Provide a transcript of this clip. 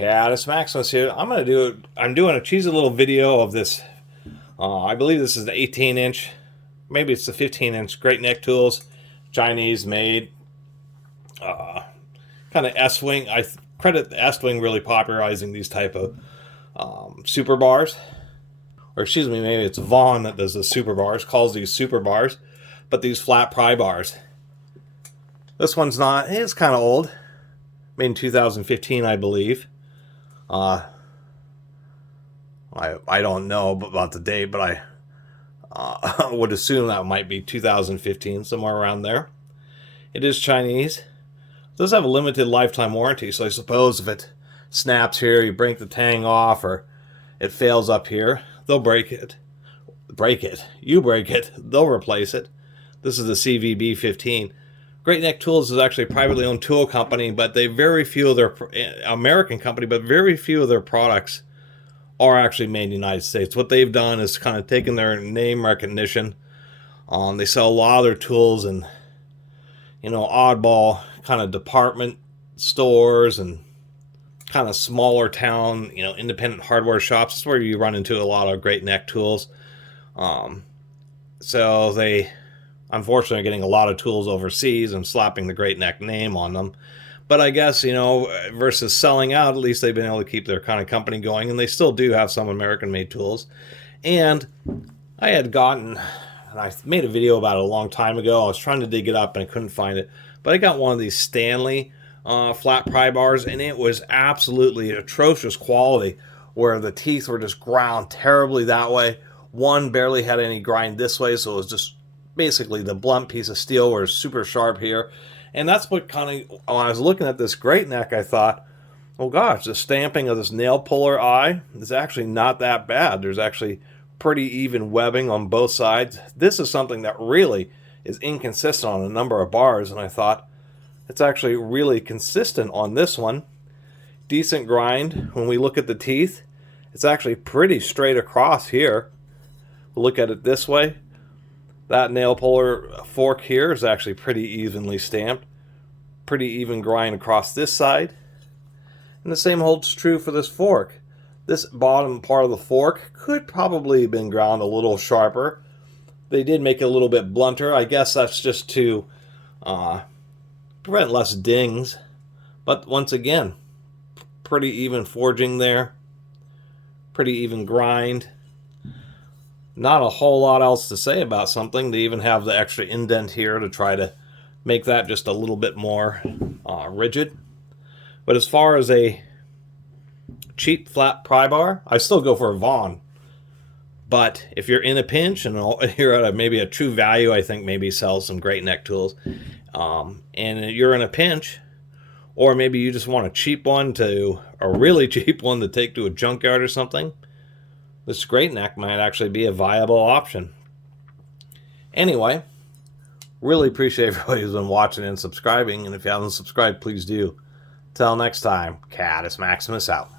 Catus Maximus here. I'm doing a cheesy little video of this. I believe this is the 18-inch, maybe it's the 15-inch Great Neck Tools, Chinese made. Kind of S-wing. I credit the S-wing really popularizing these type of super bars. Or excuse me, maybe it's Vaughn that does the super bars, calls these super bars, but these flat pry bars. This one's not, it's kind of old. Made in 2015, I believe. I don't know about the date, but I would assume that might be 2015, somewhere around there. It is Chinese. It does have a limited lifetime warranty, so I suppose if it snaps here, you break the tang off, or it fails up here, they'll break it. You break it, they'll replace it. This is the CVB 15. Great Neck Tools is actually a privately owned tool company, but very few of their American company, but very few of their products are actually made in the United States. What they've done is kind of taken their name recognition. They sell a lot of their tools in, oddball kind of department stores and kind of smaller town, independent hardware shops. That's where you run into a lot of Great Neck Tools. So they, unfortunately, are getting a lot of tools overseas and slapping the Great Neck name on them. But I guess, versus selling out, at least they've been able to keep their kind of company going, and they still do have some American-made tools. And I had gotten, and I made a video about it a long time ago. I was trying to dig it up and I couldn't find it. But I got one of these Stanley flat pry bars, and it was absolutely atrocious quality, where the teeth were just ground terribly that way. One barely had any grind this way, so it was just basically the blunt piece of steel was super sharp here. And that's what kind of, when I was looking at this Great Neck, I thought, oh gosh, the stamping of this nail puller eye is actually not that bad. There's actually pretty even webbing on both sides. This is something that really is inconsistent on a number of bars, and I thought it's actually really consistent on this one. Decent grind. When we look at the teeth, it's actually pretty straight across here. We'll look at it this way. That nail puller fork here is actually pretty evenly stamped. Pretty even grind across this side. And the same holds true for this fork. This bottom part of the fork could probably have been ground a little sharper. They did make it a little bit blunter. I guess that's just to prevent less dings. But once again, pretty even forging there. Pretty even grind. Not a whole lot else to say about something. They even have the extra indent here to try to make that just a little bit more rigid. But as far as a cheap flat pry bar, I still go for a Vaughn. But if you're in a pinch and you're at maybe a True Value, I think maybe sells some Great Neck Tools, and you're in a pinch, or maybe you just want a cheap one a really cheap one to take to a junkyard or something, this Great Neck might actually be a viable option. Anyway, really appreciate everybody who's been watching and subscribing, and if you haven't subscribed, please do. Till next time, Catus Maximus out.